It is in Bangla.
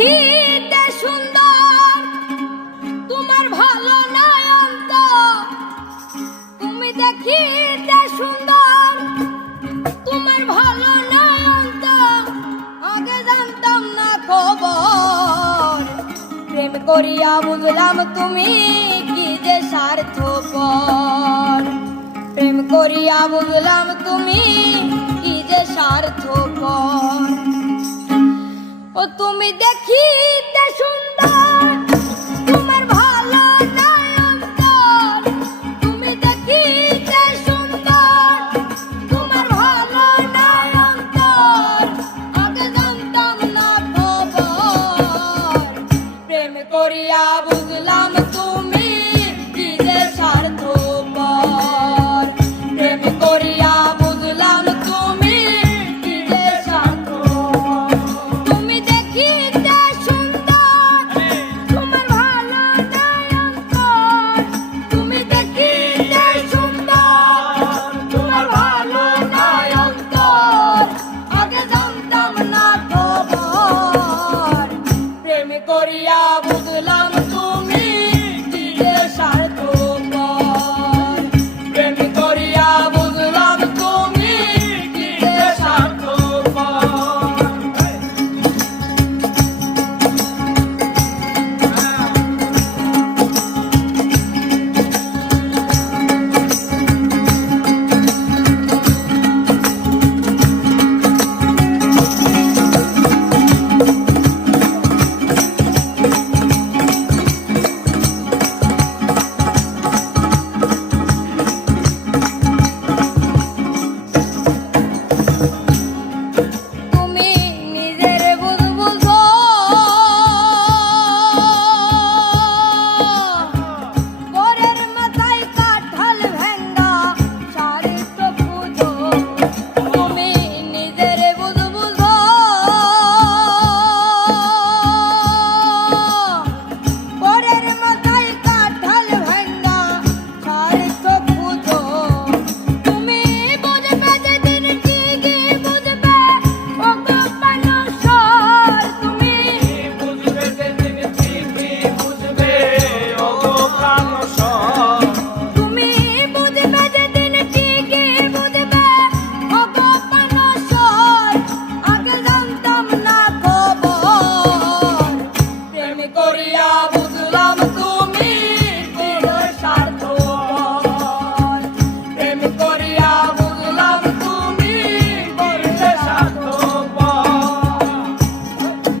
দেখিতে সুন্দর তোমার ভালো নয়ন তো, তুমি দেখিতে সুন্দর তোমার ভালো নয়ন তো, আগে জানতাম না খবর। প্রেম করিয়া বুঝলাম তুমি কি যে স্বার্থপর, প্রেম করিয়া বুঝলাম তুমি কি যে স্বার্থপর। ও তুমি দেখিতে সুন্দর তোমার ভালো নয়ন তোর, তুমি দেখিতে সুন্দর তোমার ভালো নয়ন তোর, আগে জানতাম না খবর। প্রেম করিয়া বুঝলাম